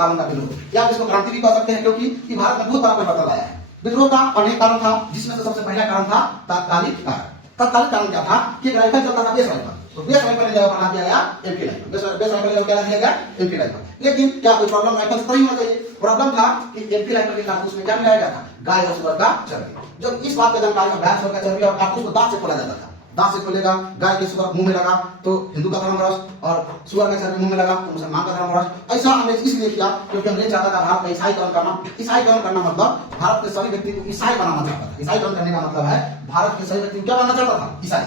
1857 का विद्रोह, या इसको क्रांति भी कह सकते हैं क्योंकि ये भारत में बहुत बड़ा परिवर्तन लाया है। विद्रोह का अनेक कारण था, जिसमें से सबसे पहला कारण था तात्कालिक कारण। तात्कालिक कारण क्या था कि राइफल चलता था बेस राइफल, तो बेस राइफल ने जगह बना दिया गया एमपी राइफल, बेस राइफल ने क्या दिया गया एमपी राइफल। लेकिन क्या कोई प्रॉब्लम राइफल से नहीं होना चाहिए? प्रॉब्लम था कि एमपी राइफल के कारतूस में क्या मिलाया गया था? गाय और सुअर का चर्बी। जब इस बात का जानकारी गाय सुअर का चर्बी और कारतूस को दांत से खोला जाता था, दांत से खोलेगा, गाय के सुअर मुंह में लगा तो हिंदू का धर्म भ्रष्ट, और सुअर का चर्बी मुंह में लगा तो मुसलमान का धर्म भ्रष्ट। ऐसा अंग्रेज इसलिए किया क्योंकि अंग्रेज चाहता था भारत का ईसाईकरण करना। ईसाईकरण करना मतलब भारत के सभी व्यक्ति को ईसाई बनाना चाहता था। ईसाईकरण करने का मतलब है भारत के सभी व्यक्ति को क्या बनाना चाहता था? ईसाई।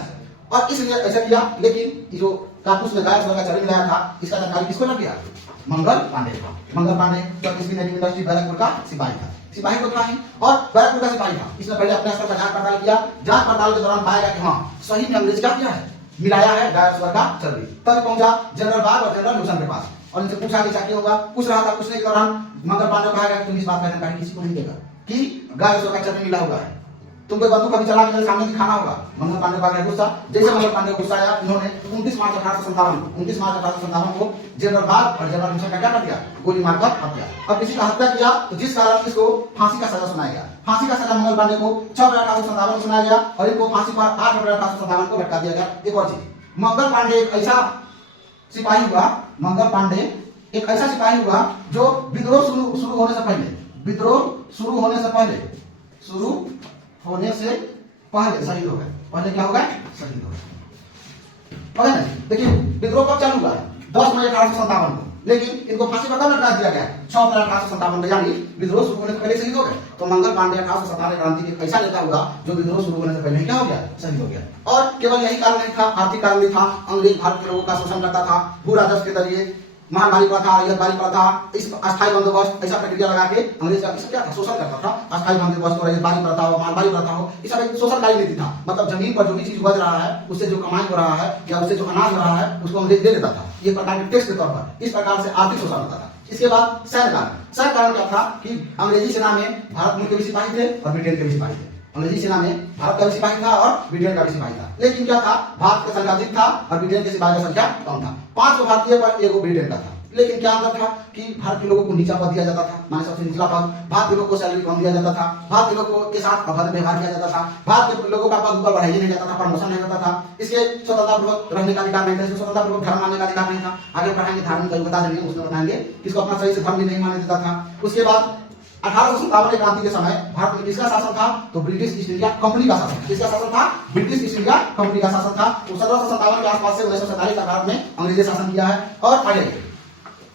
और इसलिए ऐसा किया। लेकिन जो कारतूस में गाय सुअर का चर्बी मिलाया था, इसका जानकारी किसको लग गया? मंगल पांडे को। मंगल पांडे जो किसी नेवी इंडस्ट्री बैरकपुर का सिपाही था, सिपाही तो था ही और बैरकपुर का सिपाही था। इसने पहले अपने स्तर पर जांच पड़ताल किया। जांच पड़ताल के दौरान पाया गया कि हाँ सही में अंग्रेज क्या किया है, मिलाया है गाय सुअर का चर्बी। तब पहुंचा जनरल बाग और जनरल लूसन के पास और इनसे पूछा कि क्या होगा। पूछ रहा था, पूछने के दौरान मंगल पांडे को कहा गया कि तुम इस बात का जानकारी किसी को नहीं देगा कि गाय सुअर का चर्बी मिला हुआ है, तुमको बंदूक कभी चला के मेरे सामने दिखाना होगा। मंगल पांडे का गुस्सा, जैसे मंगल पांडे को गुस्सा आया, इन्होंने 29 मार्च 1857 को जनरल बाग और जनरल लूसन का क्या कर दिया? गोली मारकर हत्या। अब किसी का हत्या किया तो जिस कारण इसको फांसी का सजा सुनाया गया। फांसी का सजा मंगल पांडे को 6 अप्रैल 1857 को सुनाया गया और इनको फांसी पर 8 अप्रैल 1857 को लटका दिया गया। एक और चीज, मंगल पांडे एक ऐसा सिपाही हुआ, मंगल पांडे एक ऐसा सिपाही हुआ जो विद्रोह शुरू होने से पहले, शुरू होने से पहले शहीद हो गए। पहले क्या हो गए? शहीद हो गए। पता नहीं, देखिए विद्रोह कब चालू हुआ है? 10 मई 1857 को, लेकिन इनको फांसी पर कब लटका दिया गया? 6 अप्रैल 1857 में, यानी विद्रोह शुरू होने से पहले शहीद हो गए। तो मंगल पांडे 1857 क्रांति के ऐसा नेता हुआ जो विद्रोह शुरू होने से पहले क्या हो गया? शहीद हो गया। और केवल यही कारण नहीं था, आर्थिक कारण भी था। अंग्रेज भारत के लोगों का शोषण करता था भू राजस्व के जरिए, महामारी प्रथा, रैयतवाड़ी प्रथा, इस अस्थायी बंदोबस्त, ऐसा प्रक्रिया लगा के अंग्रेज का क्या था? शोषण करता था। अस्थायी बंदोबस्त हो, रैयतवाड़ी प्रथा हो, महामारी प्रथा हो, इस सब एक शोषणकारी नीति था। मतलब जमीन पर जो भी चीज उपज रहा है, उससे जो कमाई हो रहा है या उससे जो अनाज हो रहा है, उसको अंग्रेज दे देता था, ये प्रकार के टैक्स के तौर पर। इस प्रकार से आर्थिक शोषण होता था। इसके बाद सैन्य कारण क्या था कि अंग्रेजी सेना में भारत मूल के भी सिपाही थे और ब्रिटेन के भी सिपाही थे। अंग्रेजी सेना में भारत का भी सिपाही था और ब्रिटेन का भी सिपाही था। लेकिन क्या था, भारत का संख्या अधिक था और ब्रिटेन के सिपाही की संख्या कम था। 5 भारतीय पर 1 ब्रिटेन का था। लेकिन क्या अंतर था कि भारत के लोगों को नीचा पद दिया जाता था, माने सबसे निचला पद। भारत के लोगों को सैलरी कम दिया जाता था। भारत के लोगों के साथ अभद्र व्यवहार किया जाता था। भारत के लोगों का पद ऊपर बढ़ाया नहीं जाता था, प्रमोशन नहीं होता था। इसके स्वतंत्रतापूर्वक रहने का अधिकार नहीं था, इसको स्वतंत्रतापूर्वक धर्म मानने का अधिकार नहीं था। आगे पढ़ाएंगे, धार्मिक का बता देंगे, उसमें बताएंगे किसको अपना सही से धर्म भी नहीं मानने देता था। उसके बाद 1857 की क्रांति के समय भारत में किसका शासन था? तो ब्रिटिश ईस्ट इंडिया कंपनी का शासन। किसका शासन था? ब्रिटिश ईस्ट इंडिया कंपनी का शासन था। तो 1757 के आसपास से 1947 तक भारत में अंग्रेजी शासन किया है। और आगे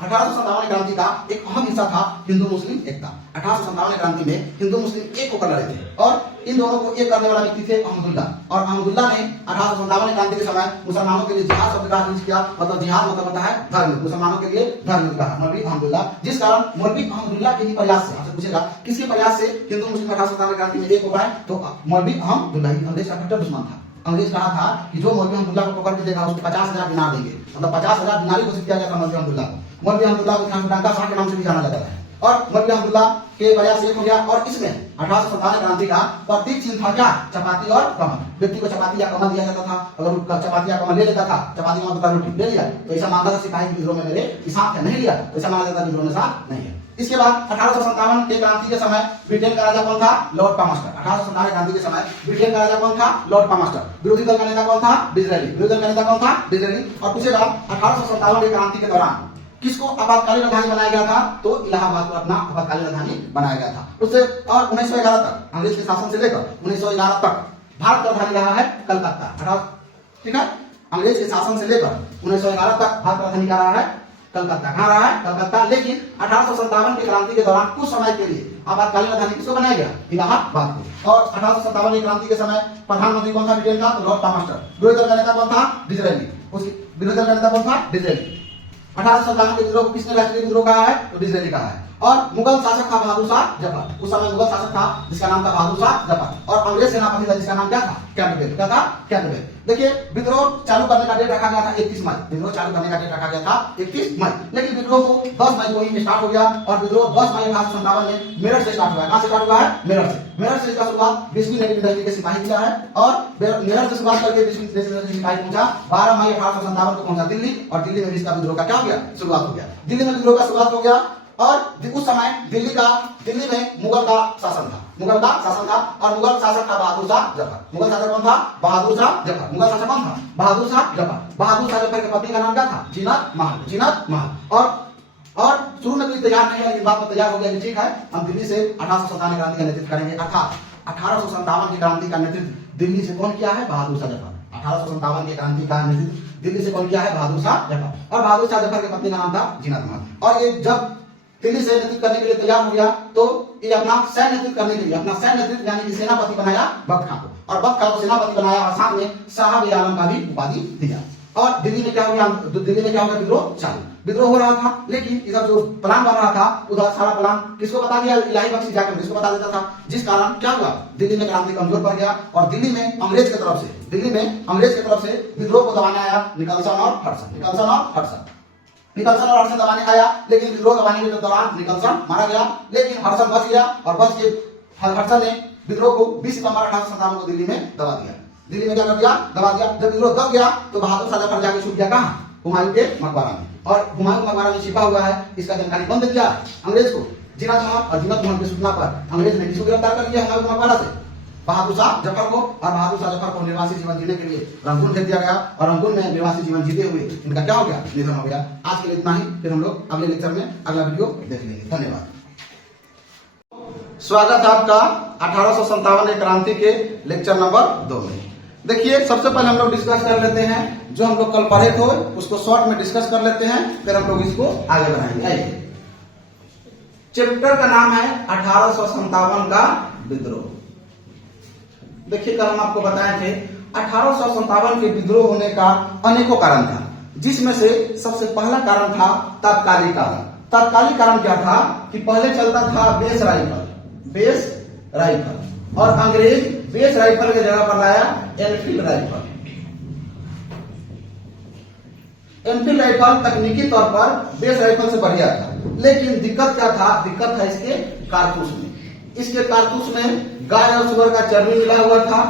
1857 क्रांति का एक अहम हिस्सा था हिंदू मुस्लिम एकता। 1857 क्रांति में हिंदू मुस्लिम एक होकर लड़े थे और इन दोनों को एक करने वाला व्यक्ति थे अहमदुल्ला। और अहमदुल्ला ने 1857 क्रांति के समय मुसलमानों के लिए जिहाद शब्द का यूज किया। मतलब जिहाद मतलब होता है धर्म, मुसलमानों के लिए धर्म का मौलवी अहमदुल्ला। जिस कारण मौलवी अहमदुल्ला के ही प्रयास से, आपसे पूछेगा किसके प्रयास से हिंदू मुस्लिम 1857 क्रांति में एक हो पाए, तो मौलवी अहमदुल्ला ही अंग्रेज का कट्टर दुश्मन था। अंग्रेज कहा था कि जो मौलवी अहमदुल्ला को पकड़ के देगा उसको 50,000 दिनार देंगे। मतलब 50,000 दिनार घोषित किया गया था मौलवी अहमदुल्ला को। मौलवी अहमदुल्ला को डंका शाह के नाम से भी जाना जाता है। और मौलवी अहमदुल्ला के प्रयास एक हो गया। और इसमें 1857 क्रांति का प्रतीक चिन्ह था क्या? चपाती और कमल। व्यक्ति को चपाती या कमल दिया जाता था। अगर चपाती या कमल ले लेता था, चपाती का मतलब रोटी ले लिया, तो ऐसा मानता था सिपाही विद्रोह में मेरे साथ है, नहीं लिया तो ऐसा माना जाता विद्रोह में साथ नहीं है। इसके बाद 1857 के क्रांति के समय ब्रिटेन का राजा कौन था? लॉर्ड पामस्टर। 1857 क्रांति के समय ब्रिटेन का राजा कौन था? लॉर्ड पामस्टर। विरोधी दल का नेता कौन था? डिज़रायली। विरोधी दल का नेता कौन था? डिज़रायली। और पूछेगा 1857 की क्रांति के दौरान किसको आपातकालीन राजधानी बनाया गया था? तो इलाहाबाद को अपना आपातकालीन राजधानी बनाया गया था। उससे और 1911 तक, अंग्रेज के शासन से लेकर 1911 तक भारत का राजधानी रहा है कलकत्ता। ठीक है, अंग्रेज के शासन से लेकर 1911 तक भारत का राजधानी क्या रहा है? कलकत्ता। कहाँ रहा है? कलकत्ता। लेकिन 1857 की क्रांति के दौरान कुछ समय के लिए आपातकालीन राजधानी किसको बनाया गया? इलाहाबाद को। और 1857 की क्रांति के समय प्रधानमंत्री कौन था ब्रिटेन का? तो लॉर्ड पामस्टर। विरोधी दल का नेता कौन था? डिज़रायली। उसकी विरोधी दल का नेता कौन था? डिज़रायली। 1857 के विद्रोह को किसने राष्ट्रीय विद्रोह कहा है? तो डिज़रायली कहा है। और मुगल शासक था बहादुर शाह जफर। उस समय मुगल शासक था जिसका नाम था बहादुर शाह जफर। और अंग्रेज सेनापति था जिसका नाम क्या था? कैंपबेल। क्या था? कैंपबेल। देखिए विद्रोह चालू करने का डेट रखा गया था 31 मई। विद्रोह चालू करने का डेट रखा गया था 31 मई। लेकिन विद्रोह को 10 मई को ही स्टार्ट हो गया। और विद्रोह 10 मई 1857 में मेरठ से स्टार्ट हुआ है। कहां से स्टार्ट हुआ है? मेरठ से। मेरठ से इसका शुरुआत 20वीं नेवी इंडस्ट्री के सिपाही किया है। और मेरठ से शुरुआत करके 20वीं नेवी इंडस्ट्री सिपाही पहुंचा 12 मई 1857 को पहुंचा दिल्ली। और दिल्ली में इसका विद्रोह का क्या हो गया? शुरुआत हो गया। दिल्ली में विद्रोह का शुरुआत हो गया। और उस समय दिल्ली में मुगल का शासन था और मुगल शासक था बहादुर शाह जफर। मुगल शासक कौन था? बहादुर शाह जफर। मुगल शासक कौन था? बहादुर शाह जफर। बहादुर शाह जफर के पत्नी का नाम क्या था? जीनत महल। और शुरू में कोई तैयार नहीं है, लेकिन बाद में तैयार हो गया कि ठीक है, हम दिल्ली से 1857 क्रांति का नेतृत्व करेंगे। अर्थात 1857 की क्रांति का नेतृत्व दिल्ली से कौन किया है? बहादुर शाह जफर। 1857 की क्रांति का नेतृत्व दिल्ली से कौन किया है? बहादुर शाह जफर। और बहादुर शाह जफर की पत्नी का नाम था जीनत महल। और ये जब दिल्ली से नेतृत्व करने के लिए तैयार हो गया तो ये अपना सैन्य नेतृत्व करने के लिए अपना सैन्य नेतृत्व यानी कि सेनापति बनाया बख्त खां को, और बख्त खां को सेनापति बनाया और साथ में साहब आलम का भी उपाधि दिया। और दिल्ली में क्या हो गया? विद्रोह चालू। विद्रोह हो रहा था, लेकिन इधर जो प्लान बन रहा था उधर सारा प्लान किसको बता दिया? इलाही बख्शी जाकर किसको बता देता था, जिस कारण क्या हुआ? दिल्ली में क्रांति कमजोर पड़ गया और दिल्ली में अंग्रेज की तरफ से विद्रोह को दबाने आया निकलसन और हडसन दबाने आया। लेकिन विद्रोह दबाने के दौरान निकलसन मारा गया, लेकिन हडसन बच गया और बच के हडसन ने विद्रोह को 20 सितंबर 1857 को दिल्ली में दबा दिया। दिल्ली में क्या कर दिया? दबा दिया। जब विद्रोह दब गया तो बहादुर शाह जफर जाके छुप गया कहाँ? हुमायूं के मकबरा में। और हुमायूं मकबरा में छिपा हुआ है, इसका जानकारी बंद किया अंग्रेज को। जीनत महल की सूचना पर अंग्रेज ने किसको गिरफ्तार कर लिया? हुमायूं के मकबरा से बहादुर शाह जफर को। और बहादुर शाह जफर को निर्वासित जीवन जीने के लिए रंगून भेज दिया गया और रंगून में निर्वासित जीवन जीते हुए इनका क्या हो गया? निधन हो गया। आज के लिए इतना ही, फिर हम लोग अगले लेक्चर में अगला वीडियो देख लेंगे। धन्यवाद। स्वागत है आपका 1857 की क्रांति के लेक्चर नंबर 2 में। देखिए, सबसे पहले हम लोग डिस्कस कर लेते हैं जो हम लोग कल पढ़े थे उसको शॉर्ट में डिस्कस कर लेते हैं, फिर हम लोग इसको आगे बढ़ाएंगे। आइए, चैप्टर का नाम है 1857 का विद्रोह। देखिए, कल हम आपको बताए थे 1857 के विद्रोह होने का अनेकों कारण था, जिसमें से सबसे पहला कारण था तात्कालिक कारण। तात्कालिक कारण क्या था कि पहले चलता था बेस राइफल और अंग्रेज बेस राइफल की जगह पर लाया एनफील्ड राइफल। एनफील्ड राइफल तकनीकी तौर पर बेस राइफल से बढ़िया था, लेकिन दिक्कत क्या था? दिक्कत था इसके कारतूस में। इसके कारतूस में गाय और सुअर का चर्बी मिला हुआ था,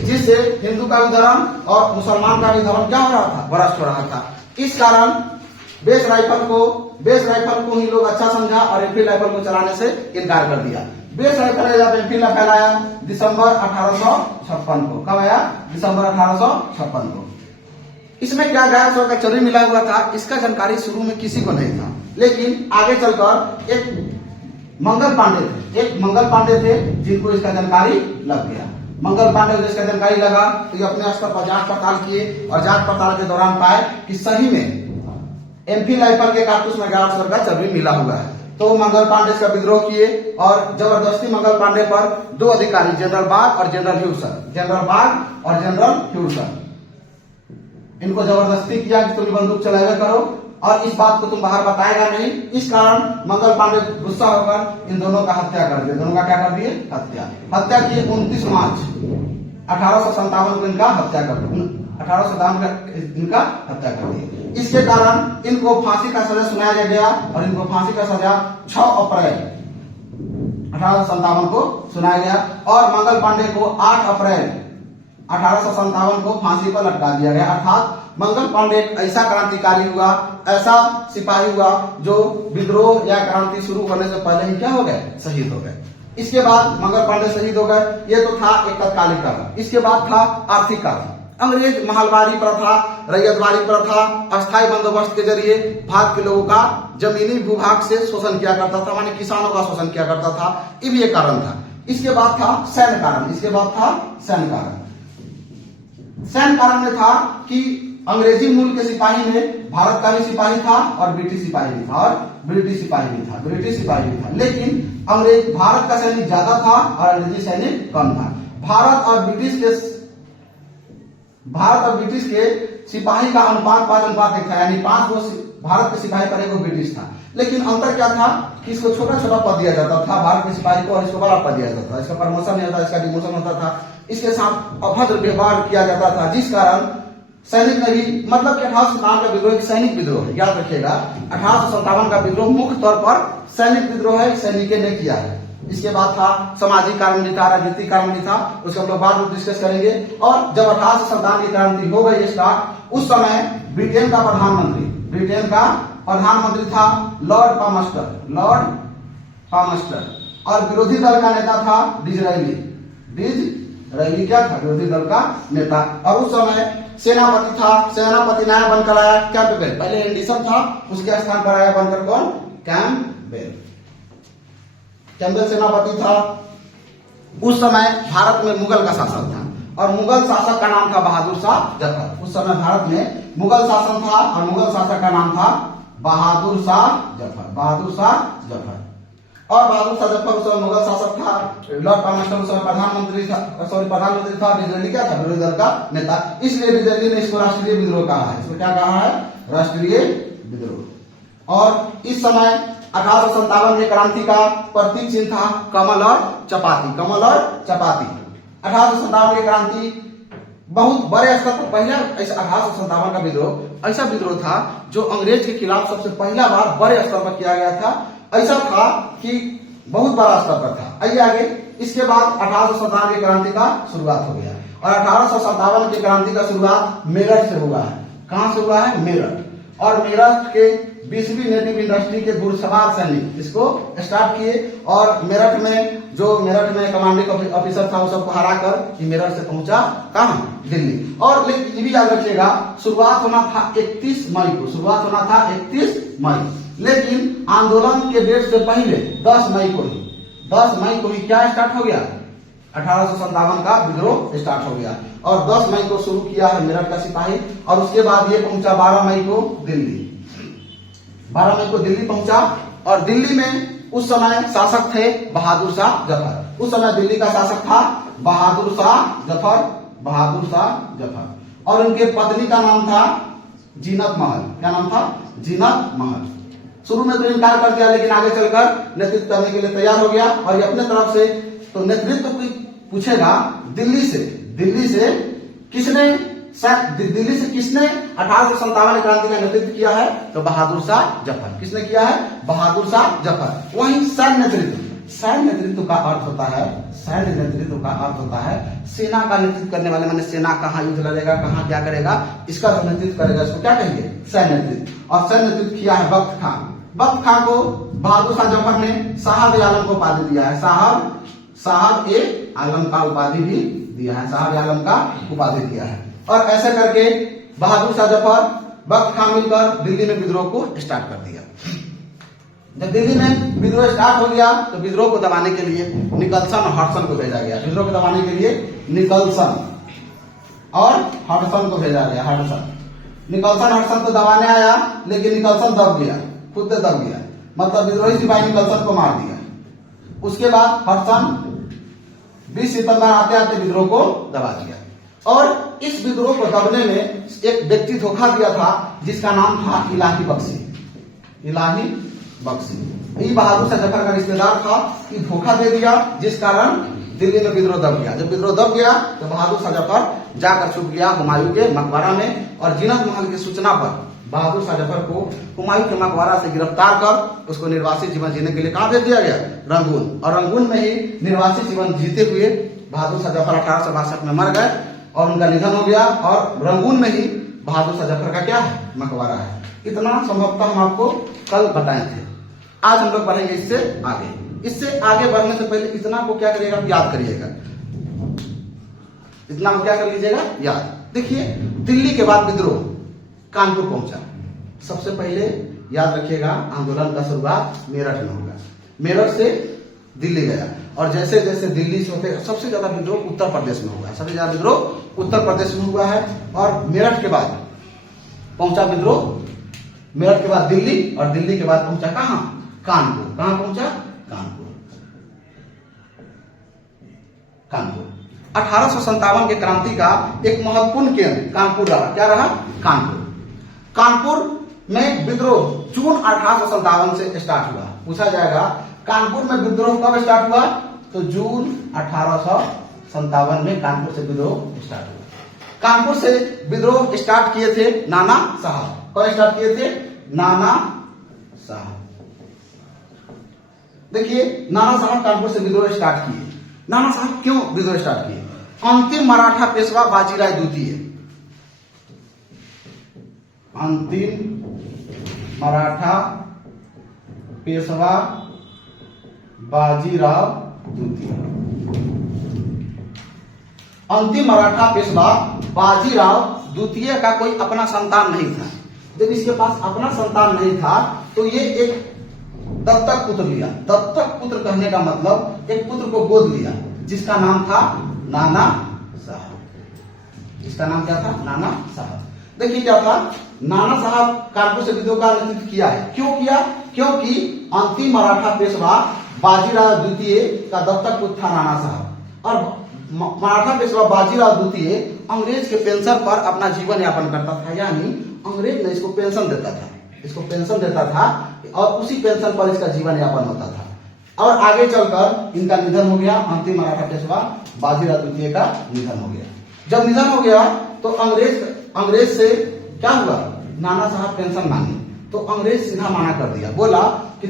जिससे हिंदू का भी धर्म और मुसलमान का भी धर्म क्या हो रहा था? भ्रष्ट हो रहा था। इस कारण बेस राइफल को ही लोग अच्छा समझा और एनफील्ड राइफल को चलाने से इनकार कर दिया। बेस राइफल ने जब एनफील्ड फैलाया दिसंबर 1856 को। कब आया? दिसंबर 1856 को। इसमें क्या गाय और का चर्बी मिला हुआ था, इसका जानकारी शुरू में किसी को नहीं था, लेकिन आगे चलकर एक मंगल पांडे थे जिनको इसका जानकारी लग गया। मंगल पांडे को इसका जानकारी लगा तो ये अपने स्तर पर जांच पड़ताल किए और जांच पड़ताल के दौरान पाए कि सही में एनफील्ड राइफल के कारतूस में गाय और का चर्बी मिला हुआ है। तो मंगल पांडे इसका विद्रोह किए और जबरदस्ती मंगल पांडे पर 2 अधिकारी जनरल बाग और जनरल ह्यूसन इनको जबरदस्ती किया कि तुम बंदूक चलाया करो और इस बात को तुम बाहर बताएगा नहीं। इस कारण मंगल पांडे गुस्सा होकर इन दोनों का हत्या कर दिए। दोनों का क्या कर दिए? हत्या किए। 29 मार्च 1857 को इनका हत्या कर दिए। 1857 इनका हत्या कर दिए। इसके कारण इनको फांसी का सजा सुनाया गया और इनको फांसी का सजा 6 अप्रैल 1857 को सुनाया गया और मंगल पांडे को 8 अप्रैल 1857 को फांसी पर लटका दिया गया। अर्थात मंगल पांडे एक ऐसा क्रांतिकारी हुआ, ऐसा सिपाही हुआ जो विद्रोह या क्रांति शुरू होने से पहले ही क्या हो गए? शहीद हो गए। इसके बाद मंगल पांडे शहीद हो गए। ये तो था एक तत्कालिक कारण। इसके बाद था आर्थिक कारण। अंग्रेज महलवारी प्रथा, रैयतवारी प्रथा, अस्थायी बंदोबस्त के जरिए भारत के लोगों का जमीनी भूभाग से शोषण किया करता था, माने किसानों का शोषण किया करता था। ये भी एक कारण था। इसके बाद था सैन्य कारण। सैन्य कारण में था कि अंग्रेजी मूल के सिपाही में भारत का भी सिपाही था और ब्रिटिश सिपाही भी था, लेकिन अंग्रेज भारत का सैनिक ज्यादा था और अंग्रेजी सैनिक कम था। भारत और ब्रिटिश के सिपाही का अनुपात 5:1 था, यानी 5 गो भारत के सिपाही पर 1 गो ब्रिटिश था। लेकिन अंतर क्या था कि इसको छोटा छोटा पद दिया जाता था भारत के सिपाही को और इसको बड़ा पद दिया जाता था। इसका प्रमोशन नहीं होता, इसका डिमोशन होता था। इसके साथ अभद्र व्यवहार किया जाता था, जिस कारण सैनिक ने भी, मतलब कि 1857 का विद्रोह एक सैनिक विद्रोह है, याद रखिएगा। 1857 का विद्रोह मुख्य तौर पर सैनिक विद्रोह है, सैनिकों ने किया है। इसके बाद था सामाजिक कारण भी था, राजनीतिक कारण भी था, उसको हम लोग बाद में डिस्कस करेंगे। और जब 1857 की क्रांति हो गई स्टार्ट, उस समय ब्रिटेन का प्रधानमंत्री था लॉर्ड पामस्टर, और विरोधी दल का नेता था डिज़रायली क्या था? विरोधी दल का नेता। और उस समय सेनापति नया बनकर आया कैंपबेल। पहले एंडरसन था, उसके स्थान पर आया बनकर कौन? कैंपबेल सेनापति था। उस समय भारत में मुगल का शासन था, और मुगल शासक का नाम था बहादुर शाह जफर। उस समय भारत में मुगल शासन था, और मुगल शासक का नाम था बहादुर शाह जफर। और बहादुर शाह जफर उस समय मुगल शासक था। लॉर्ड पामस्टर उस समय प्रधानमंत्री था। डिज़रायली क्या था? विरोधी दल का नेता। इसलिए डिज़रायली ने इसको राष्ट्रीय विद्रोह कहा है। इसको क्या कहा है? राष्ट्रीय विद्रोह। और इस समय 1857 में क्रांति का प्रतीक चिन्ह था कमल और चपाती। 1857 की क्रांति बहुत बड़े स्तर पर पहला ऐसा 1857 का विद्रोह ऐसा विद्रोह था जो अंग्रेज के खिलाफ सबसे पहला बार बड़े स्तर पर किया गया था। ऐसा था कि बहुत बड़ा स्तर पर था। आइए आगे। इसके बाद 1857 की क्रांति का शुरुआत हो गया, और 1857 की क्रांति का शुरुआत मेरठ से हुआ है। कहां से हुआ है? मेरठ। और मेरठ के 20वीं नेटिव इंडस्ट्री के घुड़सवार सैनिक इसको स्टार्ट किए, और मेरठ में कमांडिंग ऑफिसर था, वो सबको हराकर मेरठ से पहुंचा कहां? दिल्ली। और लेकिन ये भी याद रखिएगा, शुरुआत होना था 31 मई, लेकिन आंदोलन के डेट से पहले 10 मई को ही क्या स्टार्ट हो गया? 1857 का विद्रोह स्टार्ट हो गया, और 10 मई को शुरू किया है मेरठ का सिपाही, और उसके बाद ये पहुंचा 12 मई को दिल्ली पहुंचा। और दिल्ली में उस समय शासक थे बहादुर शाह जफर। उस समय दिल्ली का शासक था बहादुर शाह जफर, और उनके पत्नी का नाम था जीनत महल। क्या नाम था? जीनत महल। शुरू में तो इनकार कर दिया, लेकिन आगे चलकर नेतृत्व करने के लिए तैयार हो गया, और ये अपने तरफ से तो नेतृत्व पूछेगा दिल्ली से किसने 1857 क्रांति का नेतृत्व किया है? तो बहादुर शाह जफर। किसने किया है? बहादुर शाह जफर। वहीं सैन्य नेतृत्व का अर्थ होता है सेना का नेतृत्व करने वाले, माने सेना कहाँ युद्ध लड़ेगा, कहाँ क्या करेगा, इसका जो नेतृत्व करेगा इसको क्या कहेंगे? सैन्य नेतृत्व। और सैन्य नेतृत्व किया है बख्त खान को बहादुर शाह जफर ने साहब ए आलम को उपाधि दिया है। साहब ए आलम का उपाधि भी दिया है। और ऐसे करके बहादुर शाह जफर बख्त खान मिलकर दिल्ली में विद्रोह को स्टार्ट कर दिया। जब दिल्ली में विद्रोह स्टार्ट हो गया तो विद्रोह को दबाने के लिए निकलसन और हडसन को भेजा गया। विद्रोह को दबाने के लिए निकलसन और हडसन को भेजा गया। निकलसन हडसन तो दबाने आया, लेकिन निकलसन खुद दब गया, मतलब विद्रोही सिपाही निकलसन को मार दिया। उसके बाद हडसन 20 सितंबर आते विद्रोह को दबा दिया। और इस विद्रोह को दबने में एक व्यक्ति धोखा दिया था जिसका नाम था इलाही बख्शी। ये बहादुर शाह जफर का रिश्तेदार था, कि धोखा दे दिया, जिस कारण दिल्ली में विद्रोह दब गया। जब विद्रोह दब गया तो बहादुर शाह जफर जाकर छुप गया हुमायूं के मकबरा में, और जीनत महल की सूचना पर बहादुर शाह जफर को हुमायूं के मकबरा से गिरफ्तार कर उसको निर्वासित जीवन जीने के लिए कहां भेज दिया गया? रंगून। और रंगून में ही निर्वासित जीवन जीते हुए बहादुर शाह जफर 1862 में मर गए, और उनका निधन हो गया। और रंगून में ही बहादुर शाह जफर का क्या है? मकबरा है। इतना संभवतः हम आपको कल बताए थे। आज हम लोग बढ़ेंगे इससे आगे बढ़ने से पहले इतना को क्या करिएगा? याद करिएगा। इतना को क्या कर लीजिएगा? याद। देखिए, दिल्ली के बाद विद्रोह कानपुर पहुंचा। सबसे पहले याद रखिएगा, आंदोलन का शुरुआत मेरठ में होगा। मेरठ से दिल्ली गया, और जैसे जैसे दिल्ली से होते सबसे ज्यादा विद्रोह उत्तर प्रदेश में हुआ है। सबसे ज्यादा विद्रोह उत्तर प्रदेश में हुआ है। और मेरठ के बाद पहुंचा विद्रोह, मेरठ के बाद दिल्ली, और दिल्ली के बाद पहुंचा कहां? कानपुर। कहां पहुंचा? कानपुर। 1857 के क्रांति का एक महत्वपूर्ण केंद्र कानपुर रहा। क्या रहा? कानपुर में विद्रोह जून 1857 से स्टार्ट हुआ। पूछा जाएगा कानपुर में विद्रोह कब स्टार्ट हुआ? तो जून 1857 में कानपुर से विद्रोह स्टार्ट हुआ। कानपुर से विद्रोह स्टार्ट किए थे नाना साहब। कौन स्टार्ट किए थे? नाना साहब। देखिए, नाना साहब कानपुर से विद्रोह स्टार्ट किए। नाना साहब क्यों विद्रोह स्टार्ट किए? अंतिम मराठा पेशवा बाजीराव द्वितीय मराठा पेशवा बाजीराव द्वितीय। अंतिम मराठा पेशवा बाजीराव द्वितीय का कोई अपना संतान नहीं था। जब इसके पास अपना संतान नहीं था तो ये एक दत्तक पुत्र लिया। दत्तक पुत्र कहने का मतलब एक पुत्र को गोद लिया जिसका नाम था नाना साहब। इसका नाम क्या था? नाना साहब। देखिए क्या था, नाना साहब कानपुर से विद्रोह का नेतृत्व किया है। क्यों किया? क्योंकि अंतिम मराठा पेशवा बाजीराव द्वितीय का दत्तक पुत्र था नाना साहब, और मराठा पेशवा बाजीराव द्वितीय अंग्रेज के पेंशन पर अपना जीवन यापन करता था। यानी अंग्रेज ने इसको पेंशन देता था, इसको पेंशन देता था और उसी पेंशन पर इसका जीवन यापन होता था। और आगे चलकर इनका निधन हो गया। अंतिम मराठा पेशवा बाजीराव द्वितीय का निधन हो गया। जब निधन हो गया तो अंग्रेज से क्या हुआ? नाना साहब पेंशन मांगे तो अंग्रेज सीधा मना कर दिया। बोला कि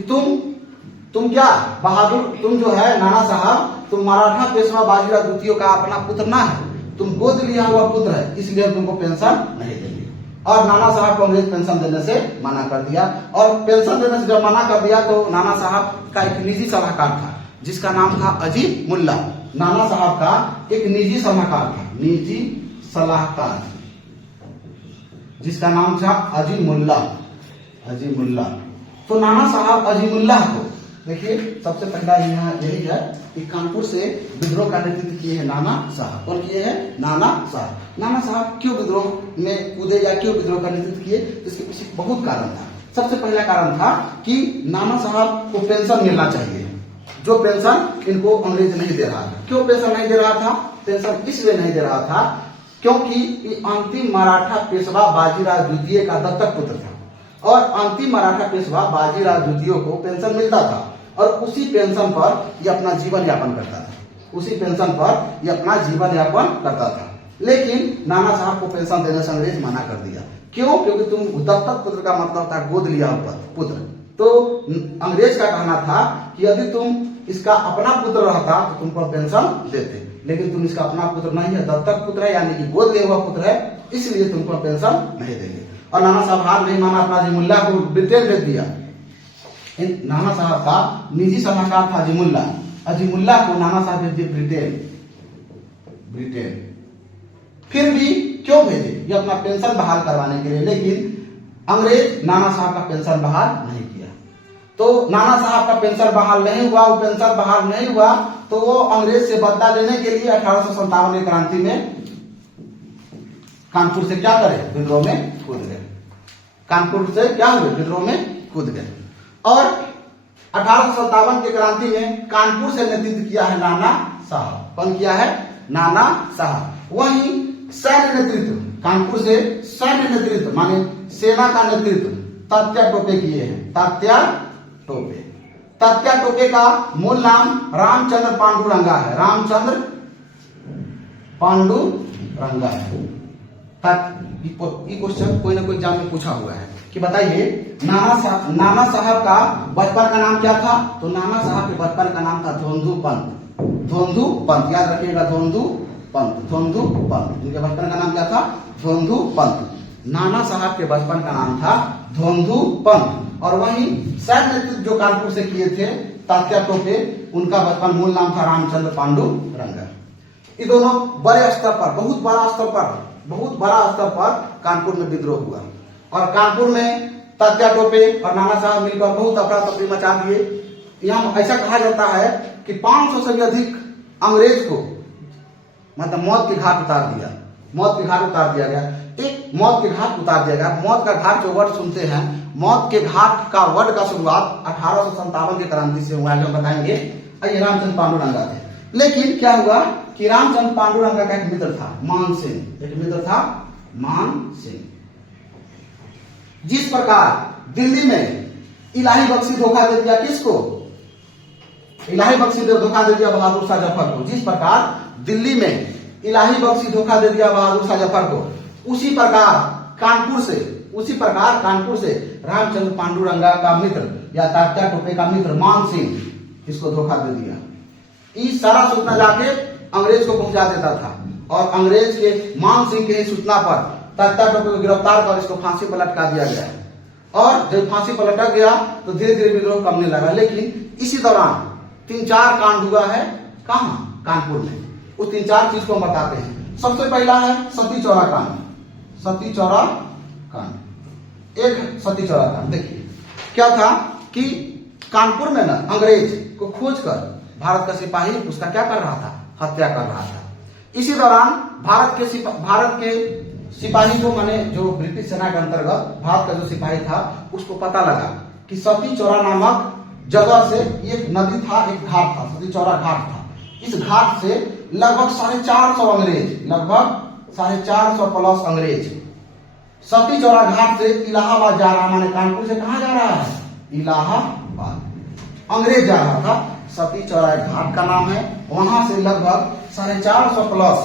तुम क्या बहादुर, तुम जो है नाना साहब, तुम मराठा पेशवा बाजीराव द्वितीय का अपना पुत्र ना है, तुम गोद लिया हुआ पुत्र है, इसलिए तुमको पेंशन नहीं देंगे। और नाना साहब को अंग्रेज पेंशन देने से मना कर दिया। और पेंशन देने से जब मना कर दिया तो नाना साहब का एक निजी सलाहकार था जिसका नाम था अजीम मुल्ला। नाना साहब का एक निजी सलाहकार था, निजी सलाहकार, जिसका नाम था अजीम मुल्ला। अजीम मुल्ला। तो नाना साहब अजीमुल्लाह को देखिए, सबसे पहला यहाँ यही है कि कानपुर से विद्रोह का नेतृत्व किए हैं नाना साहब। कौन किए हैं? नाना साहब। नाना साहब क्यों विद्रोह में कूदे या क्यों विद्रोह का नेतृत्व किए? इसके पीछे बहुत कारण था। सबसे पहला कारण था कि नाना साहब को पेंशन मिलना चाहिए, जो पेंशन इनको अंग्रेज नहीं दे रहा था। क्यों पेंशन नहीं दे रहा था? पेंशन इसलिए नहीं दे रहा था क्योंकि अंतिम मराठा पेशवा बाजीराव द्वितीय का दत्तक पुत्र था, और अंतिम मराठा पेशवा बाजीराव द्वितीय को पेंशन मिलता था और उसी पेंशन पर ये अपना जीवन यापन करता था। उसी पेंशन पर ये अपना जीवन यापन करता था। लेकिन नाना साहब को पेंशन देने से अंग्रेज मना कर दिया। क्यों? क्योंकि तुम दत्तक पुत्र का मतलब था गोद लिया हुआ पुत्र। तो अंग्रेज का कहना था कि यदि तुम इसका अपना पुत्र रहता तो तुमको पेंशन देते, लेकिन तुम इसका अपना पुत्र नहीं है, दत्तक पुत्र है, यानी कि गोद लिया हुआ पुत्र है, इसलिए तुमको पेंशन नहीं देंगे। और नाना साहब हार नहीं माना, अपना अजीमुल्ला को ब्रिटेन भेज दिया। नाना साहब का निजी सलाहकार था अजीमुल्ला। अजीमुल्ला को नाना साहब भेज दिए ब्रिटेन। फिर भी क्यों भेजे? ये अपना पेंशन बहाल करवाने के लिए। लेकिन अंग्रेज नाना साहब का पेंशन बहाल नहीं किया। तो नाना साहब का पेंशन बहाल नहीं हुआ। वो पेंशन बहाल नहीं हुआ तो वो अंग्रेज से बदला लेने के लिए 1857 की क्रांति में कानपुर से क्या करे? विद्रोह में कूद गए। कानपुर से क्या हुए? विद्रोह में कूद गए। और 1857 की क्रांति में कानपुर से नेतृत्व किया है नाना साहब। कौन किया है? नाना साहब। वहीं सैन्य नेतृत्व, कानपुर से सैन्य नेतृत्व माने सेना का नेतृत्व तात्या टोपे किए हैं। तात्या टोपे का मूल नाम रामचंद्र पांडुरंगा है। रामचंद्र पांडुरंगा है। क्वेश्चन कोई ना कोई एग्जाम में पूछा हुआ है कि बताइए नाना साहब का बचपन का नाम क्या था? तो नाना साहब के बचपन का नाम था धोंधू पंत। याद रखिएगा, धोंधू पंत। इनके बचपन का नाम क्या था? धोंधू पंत। नाना साहब के बचपन का नाम था धोंधू पंत। और वहीं सैन्य नेतृत्व जो कानपुर से किए थे तात्या टोपे, उनका बचपन मूल नाम था रामचंद्र पांडुरंगा। ये दोनों बड़े स्तर पर, बहुत बड़ा स्तर पर कानपुर में विद्रोह हुआ। और कानपुर में तात्या टोपे और नाना साहब मिलकर बहुत अफरा तफरी मचा दिए। यहाँ ऐसा कहा जाता है कि 500 से भी अधिक अंग्रेज को मतलब मौत के घाट उतार दिया गया। एक मौत के घाट उतार दिया गया। मौत का घाट जो वर्ड सुनते हैं, मौत के घाट का वर्ड का शुरुआत 1857 की क्रांति से हुआ है, हम बताएंगे। ये रामचंद्र पांडुरंगा थे। लेकिन क्या हुआ कि रामचंद्र पांडुरंगा का एक मित्र था मान सिंह। जिस प्रकार दिल्ली में इलाही बख्शी धोखा दे दिया किसको? इलाही बख्शी धोखा दे दिया बहादुर शाह जफर को। जिस प्रकार दिल्ली में इलाही बख्शी धोखा दे दिया बहादुर शाह जफर को, उसी प्रकार कानपुर से रामचंद्र पांडुरंगा का मित्र या तात्या टोपे का मित्र मान सिंह इसको धोखा दे दिया। इस सारा सूचना जाके अंग्रेज को पहुंचा देता था और अंग्रेज के मान सिंह के सूचना पर तात्या टोपे को गिरफ्तार कर इसको फांसी पर लटका दिया गया। और जब फांसी पर लटक गया तो धीरे धीरे विद्रोह कमने लगा। लेकिन इसी दौरान 3-4 कांड हुआ है, कहाँ? कानपुर में। उस 3-4 चीज को हम बताते हैं। सबसे पहला है सती चौरा कांड। सती चौरा कांड, एक सती चौरा कांड। देखिए क्या था कि कानपुर में ना अंग्रेज को खोजकर भारत का सिपाही उसका क्या कर रहा था? हत्या कर रहा था। इसी दौरान भारत के सिपाही को, माने जो ब्रिटिश सेना के अंतर्गत भारत का जो सिपाही था, उसको पता लगा कि सती चौरा नामक जगह से एक नदी था, एक घाट था, सती चौरा घाट था। इस घाट से लगभग 450 अंग्रेज, लगभग 450 प्लस अंग्रेज सती चौरा घाट से इलाहाबाद जा रहा, माने कानपुर से कहा जा रहा है? इलाहाबाद अंग्रेज जा रहा था। सती चौरा घाट का नाम है। वहां से लगभग 450 प्लस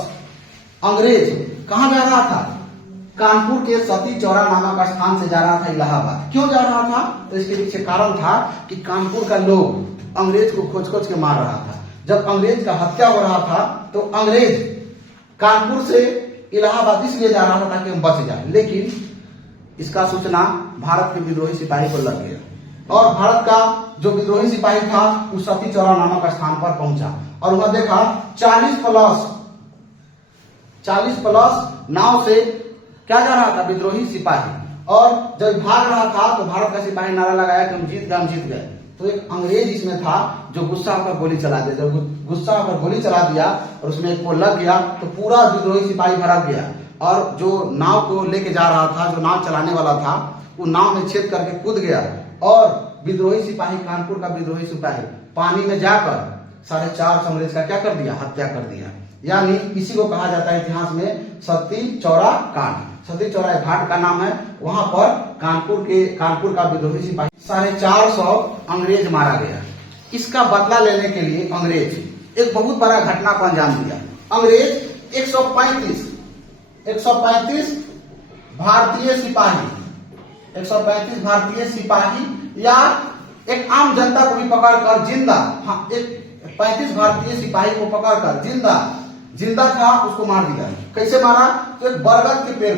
अंग्रेज कहां जा रहा था? कानपुर के सती चौरा नामक स्थान से जा रहा था इलाहाबाद। क्यों जा रहा था? तो इसके पीछे कारण था कि कानपुर का लोग अंग्रेज को खोज खोज के मार रहा था। जब अंग्रेज का हत्या हो रहा था तो अंग्रेज कानपुर से इलाहाबाद इसलिए जा रहा था ताकि हम बच जाए। लेकिन इसका सूचना भारत के विद्रोही सिपाही को लग गया और भारत का जो विद्रोही सिपाही था उस सती चौरा नामक स्थान पर पहुंचा और वहां देखा 40 प्लस नाव से क्या जा रहा था? विद्रोही सिपाही। और जब भाग रहा था तो भारत का सिपाही नारा लगाया कि हम जीत गए, हम जीत गए। तो एक अंग्रेज इसमें था जो गुस्सा होकर गोली चला दिया। जब गुस्सा होकर गोली चला दिया और उसमें एक को लग गया तो पूरा विद्रोही सिपाही भड़क गया और जो नाव को लेके जा रहा था, जो नाव चलाने वाला था, वो नाव में छेद करके कूद गया और विद्रोही सिपाही, कानपुर का विद्रोही सिपाही पानी में जाकर 450 अंग्रेज का क्या कर दिया? हत्या कर दिया। यानी इसी को कहा जाता है इतिहास में सती चौरा कांड। सती चौरा घाट का नाम है। वहां पर कानपुर का विद्रोही सिपाही 450 अंग्रेज मारा गया। इसका बदला लेने के लिए अंग्रेज एक बहुत बड़ा घटना को अंजाम दिया। अंग्रेज 135 भारतीय सिपाही या एक आम जनता को भी पकड़कर जिंदा, हाँ, एक 35 भारतीय सिपाही को पकड़कर जिंदा था, उसको मार दिया। कैसे मारा? तो एक बरगद के पेड़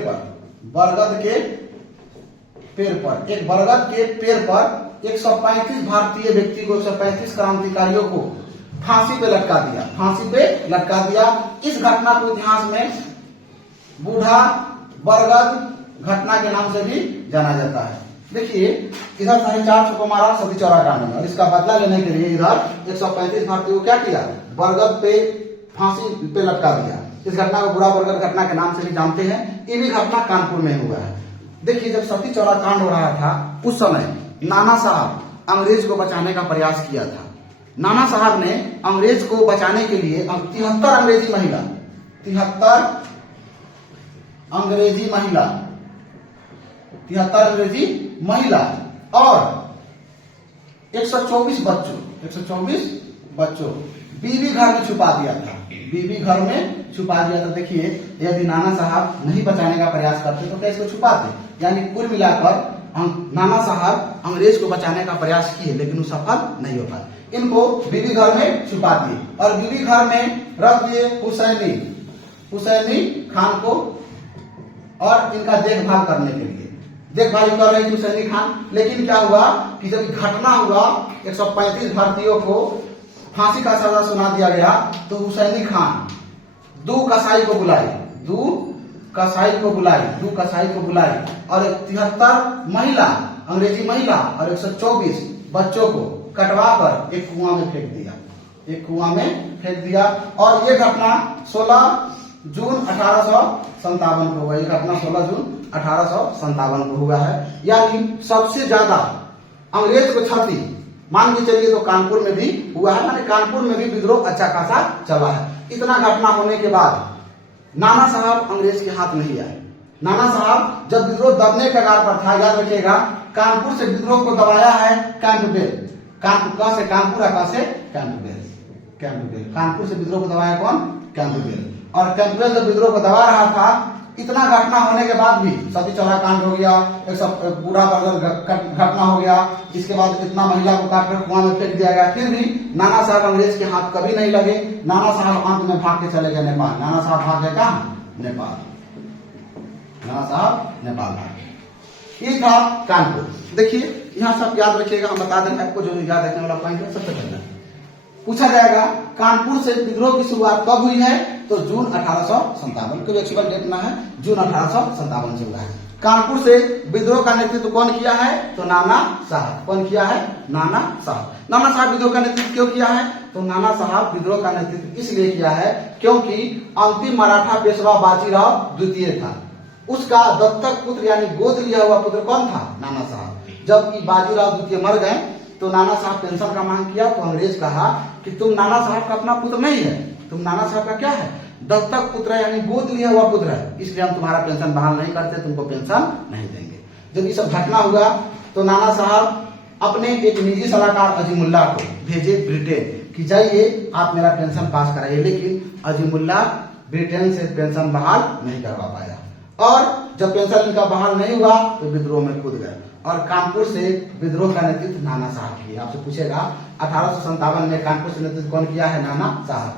पर 135 भारतीय व्यक्ति को, 135 क्रांतिकारियों को फांसी पे लटका दिया। इस घटना को इतिहास में बूढ़ा बरगद घटना के नाम से भी जाना जाता है। देखिए इधर 450 को मारा सती चौरा कांड में और इसका बदला लेने के लिए इधर 135 भारतीयों को क्या किया? बरगद पे फांसी पे लटका दिया। इस घटना को बूढ़ा बरगद घटना के नाम से भी जानते हैं। ये भी घटना कानपुर में हुआ है। देखिए जब सती चौरा कांड हो रहा था उस समय नाना साहब अंग्रेज को बचाने का प्रयास किया था। नाना साहब ने अंग्रेज को बचाने के लिए 73 अंग्रेजी महिला और 124 बच्चों बीबी घर में छुपा दिया था। देखिए यदि नाना साहब नहीं बचाने का प्रयास करते तो कैसे को छुपाते? यानी कुल मिलाकर नाना साहब अंग्रेज को बचाने का प्रयास किए लेकिन वो सफल नहीं हो पाए। इनको बीबी घर में छुपा दिए और बीबी घर में रख दिए हुसैनी खान को और इनका देखभाल करने के लिए। देखभाल कर रहे थे हुसैनी खान। लेकिन क्या हुआ कि जब घटना हुआ 135 भारतीयों को फांसी का सजा सुना दिया गया तो हुसैनी खान दो कसाई को बुलाई और 73 महिला, अंग्रेजी महिला और 124 बच्चों को कटवा कर एक कुआं में फेंक दिया। और ये घटना 16 जून 1857 को हुआ। ये घटना 16 जून 1857 को हुआ है। यानी सबसे ज्यादा अंग्रेज को क्षति मान के चलिए तो कानपुर में भी हुआ है। माने कानपुर में भी विद्रोह अच्छा खासा चला है। इतना घटना होने के बाद नाना साहब अंग्रेज के हाथ नहीं आए। नाना साहब जब विद्रोह दबने के कगार पर था, याद रखिएगा, कानपुर से विद्रोह को दबाया है कैंपबेल। कानपुर से विद्रोह को दबाया कौन? कैंपबेल। और कैंपबेल जब विद्रोह को दबा रहा था, इतना घटना होने के बाद भी सती चौरा कांड हो गया, एक बूढ़ा बरगद घटना हो गया, इसके बाद इतना महिला को काटकर कुआं में फेंक दिया गया, फिर भी नाना साहब अंग्रेज के हाथ कभी नहीं लगे। नाना साहब अंत में भाग के चले गए नेपाल। नाना साहब भाग गए कहां? नेपाल। ये था कानपुर। देखिए यहाँ सब याद रखिएगा, हम बता देंगे आपको जो याद रखने वाला पॉइंट है। सबसे पहले पूछा जाएगा कानपुर से विद्रोह की शुरुआत कब हुई है, तो जून 1857, कोई एक्चुअल डेट ना है, जून 1857 से हुआ है। कानपुर से विद्रोह का नेतृत्व कौन किया है, तो नाना साहब। कौन किया है, नाना साहब। नाना साहब विद्रोह का नेतृत्व क्यों किया है, तो नाना साहब विद्रोह का नेतृत्व इसलिए किया है क्योंकि अंतिम मराठा पेशवा बाजीराव द्वितीय था, उसका दत्तक पुत्र यानी गोद लिया हुआ पुत्र कौन था, नाना साहब। जब बाजीराव द्वितीय मर गए तो नाना साहब पेंशन का मांग किया, तो अंग्रेज कहा कि तुम नाना साहब का अपना पुत्र नहीं है, तुम नाना साहब का क्या है, दत्तक पुत्र है, यानी गोद लिया हुआ पुत्र है, इसलिए हम तुम्हारा पेंशन बहाल नहीं करते, तुमको पेंशन नहीं देंगे। जब ये सब घटना हुआ तो नाना साहब अपने एक निजी सलाहकार अजीमुल्लाह को भेजे ब्रिटेन कि जाइए आप मेरा पेंशन पास कराइए, लेकिन अजीमुल्लाह ब्रिटेन से पेंशन बहाल नहीं करवा पाया, और जब पेंशन इनका बहाल नहीं हुआ तो विद्रोह में कूद गए, और कानपुर से विद्रोह का नेतृत्व नाना साहब किए। आपसे पूछेगा 1857 में कानपुर से नेतृत्व कौन किया है, नाना साहब।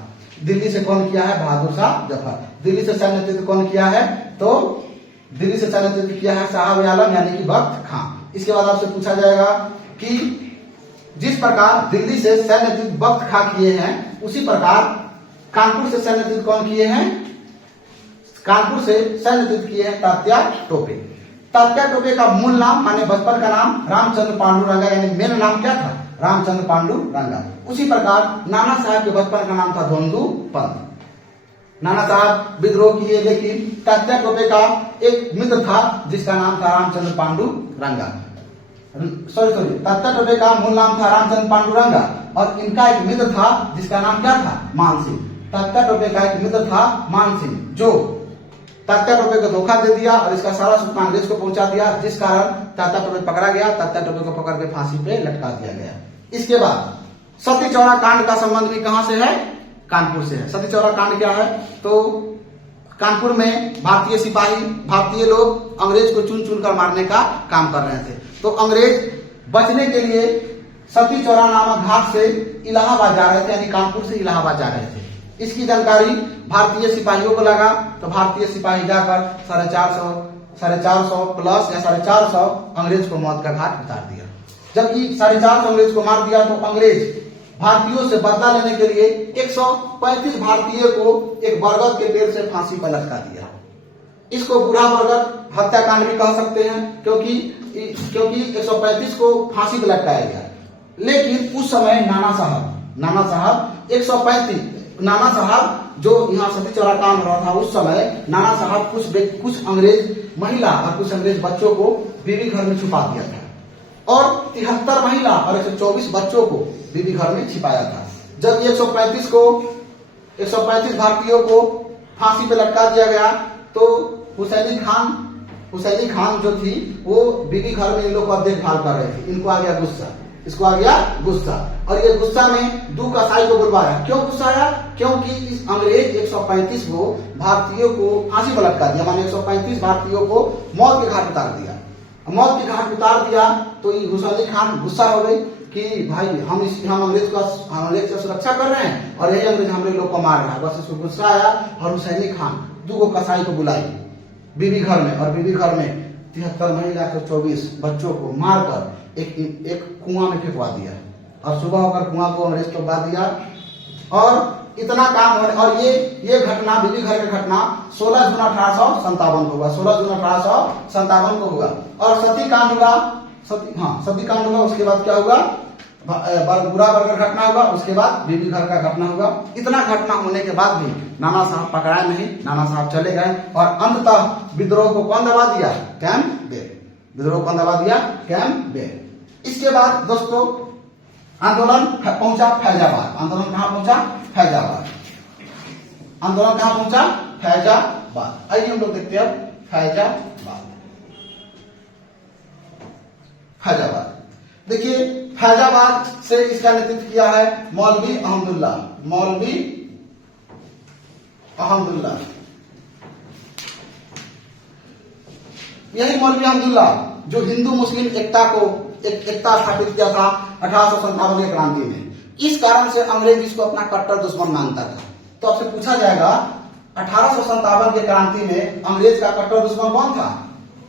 दिल्ली से कौन किया है, बहादुर शाह जफर। दिल्ली से सैन्य नेतृत्व कौन किया है, तो दिल्ली से सैन्य नेतृत्व किया है साहब आलम यानी कि बख्त खां। इसके बाद आपसे पूछा जाएगा कि जिस प्रकार दिल्ली से सैन्य नेतृत्व बख्त खां किए हैं, उसी प्रकार कानपुर से सैन्य नेतृत्व कौन किए हैं, कानपुर से सैन्य नेतृत्व किए हैं तात्या टोपे। तात्या टोपे का मूल नाम माने बचपन का नाम रामचंद्र पांडुरंगा, यानी मेन नाम क्या था, रामचंद्र पांडुरंगा। उसी प्रकार नाना साहब के बचपन का नाम था धोंदू पंत। नाना साहब विद्रोह किए, लेकिन तात्या टोपे का एक मित्र था जिसका नाम था रामचंद्र पांडुरंगा। सॉरी, तात्या टोपे का मूल नाम था रामचंद्र पांडुरंगा, और इनका एक मित्र था जिसका नाम क्या था, मान सिंह। तात्या टोपे का एक मित्र था मान सिंह, जो तात्या टोपे को धोखा दे दिया और इसका सारा सूचना अंग्रेज को पहुंचा दिया, जिस कारण तात्या टोपे पकड़ा गया। तात्या टोपे को पकड़ के फांसी पे लटका दिया गया। इसके बाद सती चौरा कांड का संबंध भी कहां से है, कानपुर से है। सती चौरा कांड क्या है, तो कानपुर में भारतीय सिपाही, भारतीय लोग अंग्रेज को चुन चुन कर मारने का काम कर रहे थे, तो अंग्रेज बचने के लिए सती चौरा नामक घाट से इलाहाबाद जा रहे थे, यानी कानपुर से इलाहाबाद जा रहे थे। इसकी जानकारी भारतीय सिपाहियों को लगा, तो भारतीय सिपाही जाकर 450 प्लस या 450 अंग्रेज को मौत का घाट उतार दिया। जबकि 450 अंग्रेज को मार दिया, तो अंग्रेज भारतीयों से बदला लेने के लिए 135 भारतीय को एक बरगद के पेड़ से फांसी पर लटका दिया। इसको बूढ़ा बरगद हत्याकांड भी कह सकते हैं, क्योंकि 135 को फांसी पर लटकाया गया। लेकिन उस समय नाना साहब 135 नाना साहब जो यहाँ सती चौरा कांड हो रहा था, उस समय नाना साहब कुछ अंग्रेज महिला और कुछ अंग्रेज बच्चों को बीवी घर में छुपा दिया था, और 73 महिला और 124 बच्चों को बीवी घर में छिपाया था। जब 135 भारतीयों को फांसी पे लटका दिया गया, तो हुसैनी खान जो थी वो बीवी घर में इन लोग का देखभाल कर रहे थे। इनको आ गया गुस्सा, और ये गुस्सा में दू कसाई को बुलवाया। क्यों गुस्सा आया, क्योंकि इस अंग्रेज 135 को भारतीयों को फांसी पर लटका दिया, माने 135 भारतीयों को मौत के घाट उतार दिया। मौत के घाट उतार दिया तो हुसैनी खान गुस्सा हो गई कि भाई हम अंग्रेज की सुरक्षा कर रहे हैं और यही अंग्रेज हमारे लोग को मार रहा है। बस इसको गुस्सा आया और हुसैनी खान 2 कसाई को बुलाई बीबी घर में, और बीबी घर में 73 महिला 124 बच्चों को मारकर एक कुआं में फेंकवा दिया, और सुबह होकर कुआं को अंग्रेज को बांध दिया। और इतना काम होने, और ये घटना, बीबी घर की घटना 16 जून 1857 को हुआ। 16 जून 1857 को हुआ। और सती कांड हुआ। उसके बाद क्या हुआ, बुरा बरगद घटना हुआ, उसके बाद बीबी घर का घटना हुआ। इतना घटना होने के बाद भी नाना साहब पकड़ाए नहीं, नाना साहब चले गए, और अंततः विद्रोह को कौन दबा दिया, कैंपबेल। इसके बाद दोस्तों आंदोलन पहुंचा फैजाबाद। आंदोलन कहां पहुंचा, फैजाबाद। आंदोलन कहां पहुंचा, फैजाबाद। आइए हम लोग देखते हैं फैजाबाद। देखिए फैजाबाद से इसका नेतृत्व किया है मौलवी अहमदुल्ला। यही मौलवी अहमदुल्ला जो हिंदू मुस्लिम एकता स्थापित किया था 1857 की क्रांति में। इस कारण से अंग्रेज इसको अपना कट्टर दुश्मन मानता था। तो आपसे पूछा जाएगा 1857 की क्रांति में अंग्रेज का कट्टर दुश्मन कौन था,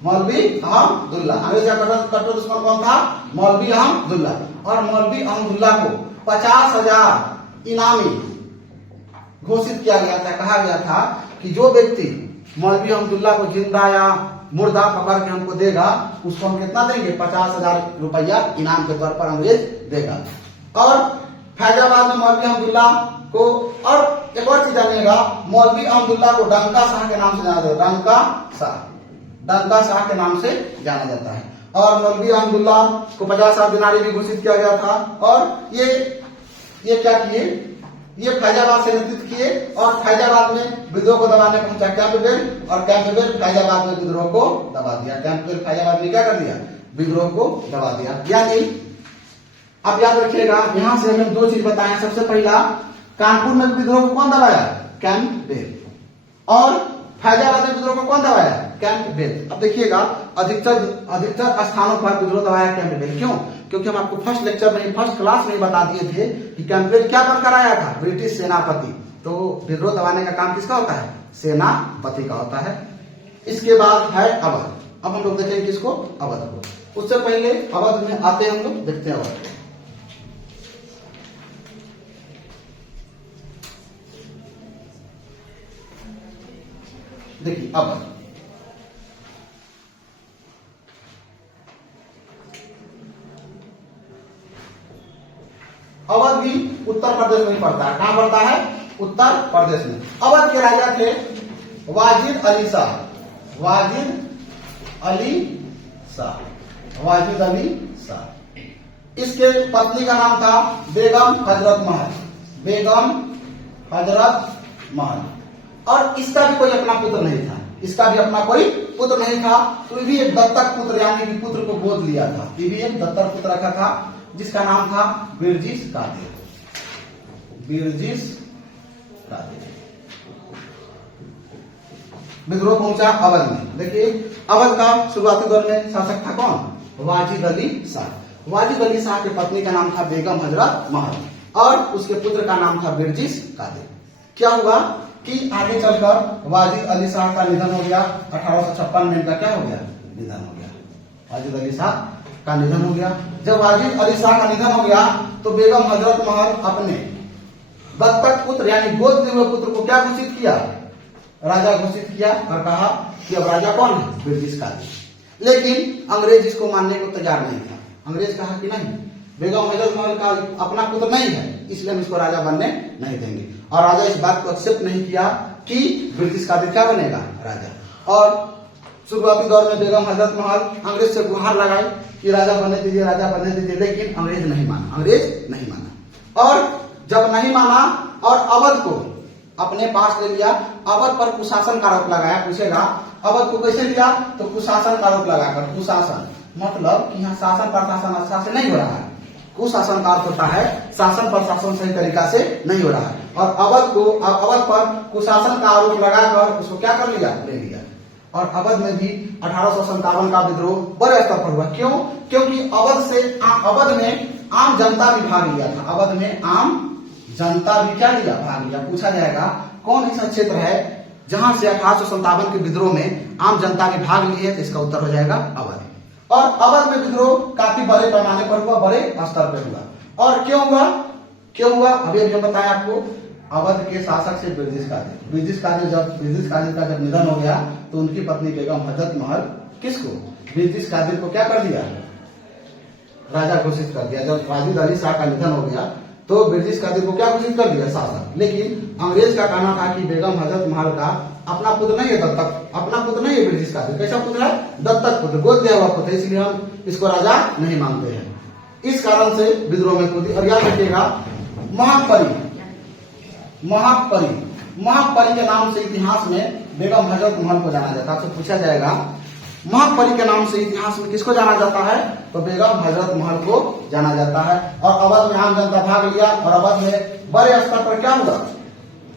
मौलवी अहमदुल्ला। अंग्रेज का कट्टर दुश्मन कौन था? मौलवी अहमदुल्ला। और मौलवी अहमदुल्ला को 50,000 इनामी घोषित किया गया था। कहा गया था कि जो व्यक्ति मौलवी अहमदुल्ला को जिंदा या मुर्दा पकड़ के हमको देगा, उसको हम कितना देंगे? 50,000 रुपया इनाम के तौर पर अंग्रेज देगा। और फैजाबाद में मौलवी अहमदुल्ला को, और एक और चीज जानिएगा, मौलवी अहमदुल्ला को डंका शाह के नाम से जाना जाता है। डंका शाह के नाम से जाना जाता है। और मौलवी अहमदुल्ला को 50,000 दिनारी भी घोषित किया गया था। और ये क्या किए? ये फैजाबाद से नेतृत्व किए और फैजाबाद में विद्रोह को दबाने पहुंचा कैंपबेल, और कैंपबेल फैजाबाद में विद्रोह को दबा दिया। कैंपबेल फैजाबाद में क्या कर दिया? विद्रोह को दबा दिया। यानी अब याद रखिएगा, यहां से हमने दो चीज बताए। सबसे पहला, कानपुर में विद्रोह को कौन दबाया? कैंपबेल। और फैजाबाद में विद्रोह को कौन दबाया? कैंपबेल। अब देखिएगा, अधिकतर स्थानों पर विद्रोह दबाया कैंपबेल। क्यों? क्योंकि हम आपको फर्स्ट लेक्चर में, फर्स्ट क्लास में बता दिए थे कि कैंपबेल क्या बनकर आया था? ब्रिटिश सेनापति। तो विद्रोह दबाने का काम किसका होता है? सेनापति का होता है। इसके बाद है अवध। अब हम लोग देखेंगे किसको? अवध को। उससे पहले अवध में आते हैं हम लोग, देखते हैं अवध। देखिए अवध, अवध भी उत्तर प्रदेश में पड़ता है। कहां पड़ता है? उत्तर प्रदेश में। अवध के राजा थे वाजिद अली शाह। इसके पत्नी का नाम था बेगम हजरत महल। और इसका भी कोई अपना पुत्र नहीं था। तो ये भी एक दत्तक पुत्र, यानी कि पुत्र को गोद लिया था। ये भी एक दत्तक पुत्र रखा था, जिसका नाम था बिरजिस कादिर। विद्रोह पहुंचा अवध में। देखिए, अवध का शुरुआती दौर में शासक था कौन? वाजिद अली शाह के पत्नी का नाम था बेगम हजरत महल, और उसके पुत्र का नाम था बिरजिस कादिर। क्या हुआ कि आगे चलकर वाजिद अली शाह का निधन हो गया। 1856 में इनका क्या हो गया? निधन हो गया। वाजिद अली शाह का निधन हो गया। जब वाजिद अली शाह का निधन हो गया, तो बेगम हजरत महल अपने दत्तक पुत्र, यानी गोद लिए हुए पुत्र को क्या घोषित किया? राजा घोषित किया, और कहा कि अब राजा कौन है? बिरजिस कादिर। लेकिन अंग्रेज इसको मानने को तैयार नहीं था। अंग्रेज कहा कि नहीं, बेगम हजरत महल का अपना पुत्र नहीं है, इसलिए हम इसको राजा बनने नहीं देंगे। और राजा इस बात को एक्सेप्ट नहीं किया कि बिरजिस कादिर क्या बनेगा? राजा। और शुरुआती दौर में बेगम हजरत महल अंग्रेज से गुहार लगाई कि राजा बनने दीजिए, लेकिन अंग्रेज नहीं माना। और जब नहीं माना और अवध को अपने पास ले लिया, अवध पर कुशासन का आरोप लगाया। पूछेगा अवध को कैसे लिया? तो कुशासन का आरोप लगाकर। कुशासन मतलब कि यहाँ शासन प्रशासन अच्छा से नहीं हो रहा है। कुशासन का अर्थ होता है शासन प्रशासन सही तरीका से नहीं हो रहा है। और अवध पर कुशासन का आरोप लगाकर उसको क्या कर लिया? ले लिया। और अवध में भी 1857 का विद्रोह बड़े स्तर पर हुआ। क्यों? क्योंकि अवध में आम जनता भी भाग लिया था। अवध में आम जनता भी क्या लिया? भाग लिया। पूछा जाएगा कौन ऐसा क्षेत्र है जहां से 1857 के विद्रोह में आम जनता ने भाग ली है? तो इसका उत्तर हो जाएगा अवध। और अवध में विद्रोह काफी बड़े पैमाने पर हुआ, बड़े स्तर पर हुआ। और क्यों हुआ? अभी हम बताएं आपको। अवध के शासक से बिरजिस कादिर का जब निधन हो गया, तो उनकी पत्नी बेगम हजरत महल किसको? बिरजिस कादिर को क्या कर दिया? राजा घोषित कर दिया। जब वाजिद अली शाह का निधन हो गया, तो बिरजिस कादिर को क्या घोषित कर दिया? शासक। लेकिन अंग्रेज का कहना था कि बेगम हजरत महल का अपना पुत्र नहीं है, बिरजिस कादिर। कैसा पुत्र है? दत्तक पुत्र, गोद दिया हुआ पुत्र, इसलिए हम इसको राजा नहीं मानते हैं। इस कारण से विद्रोह में कूदी। और याद रखिएगा, महापरी के नाम से इतिहास में बेगम हजरत महल को जाना जाता है। तो पूछा जाएगा महापरी के नाम से इतिहास में किसको जाना जाता है? तो बेगम हजरत महल को जाना जाता है। और अवध में आम जनता भाग लिया, और अवध में बड़े स्तर पर क्या हुआ?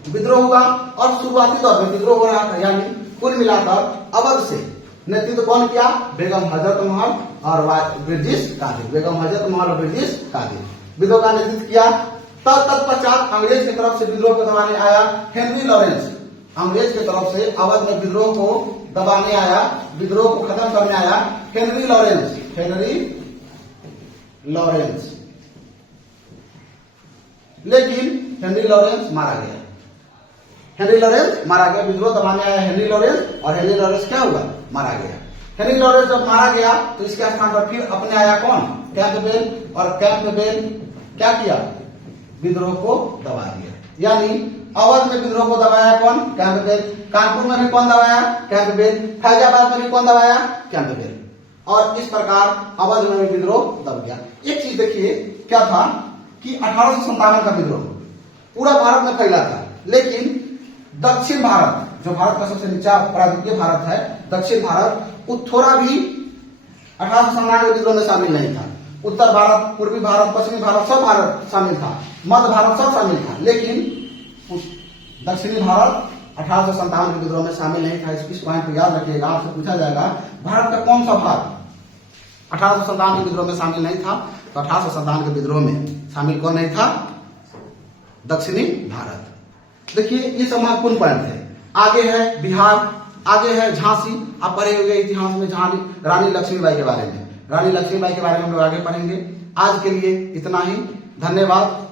विद्रोह हुआ। और शुरुआती तौर पर विद्रोह हो रहा था, यानी कुल मिलाकर अवध से नेतृत्व कौन किया? बेगम हजरत महल और बिरजिस कादिर। बेगम हजरत महल और बिरजिस कादिर विद्रोह का नेतृत्व किया। तत्पश्चात अंग्रेज की तरफ से विद्रोह को दबाने आया हेनरी लॉरेंस। अंग्रेज की तरफ से अवध में विद्रोह को दबाने आया, विद्रोह को खत्म करने आया हेनरी लॉरेंस। लेकिन हेनरी लॉरेंस मारा गया। विद्रोह दबाने आया हेनरी लॉरेंस, और हेनरी लॉरेंस क्या हुआ? मारा गया। हेनरी लॉरेंस जब मारा गया तो इसके स्थान पर फिर अपने आया कौन? कैंपबेल, और कैंपबेल क्या किया? विद्रोह को दबा दिया। यानी अवध में विद्रोह को दबाया कौन? कैंपबेल। कानपुर में भी कौन दबाया? कैंपबेल। फैजाबाद में भी कौन दबाया? कैंपबेल। और इस प्रकार अवध में भी विद्रोह दब गया। एक चीज देखिए क्या था कि 1857 का विद्रोह पूरा भारत में फैला था, लेकिन दक्षिण भारत, जो भारत का सबसे नीचा प्रांतीय भारत है, दक्षिण भारत, वो थोड़ा भी 1897 विद्रोह में शामिल नहीं था। उत्तर भारत, पूर्वी भारत, पश्चिमी भारत, सब भारत शामिल था, मध्य भारत सब शामिल था, लेकिन दक्षिणी भारत 1857 के विद्रोह में शामिल नहीं था। इस पॉइंट को याद रखिएगा, आपसे पूछा जाएगा भारत का कौन सा भाग 1857 के विद्रोह में शामिल नहीं था? तो 1857 के विद्रोह में शामिल कौन नहीं था? दक्षिणी भारत। देखिए ये सब महत्वपूर्ण पॉइंट है। आगे है बिहार, आगे है झांसी। आप पढ़े हुए इतिहास में रानी लक्ष्मीबाई के बारे में। रानी लक्ष्मीबाई के बारे में हम लोग आगे पढ़ेंगे। आज के लिए इतना ही, धन्यवाद।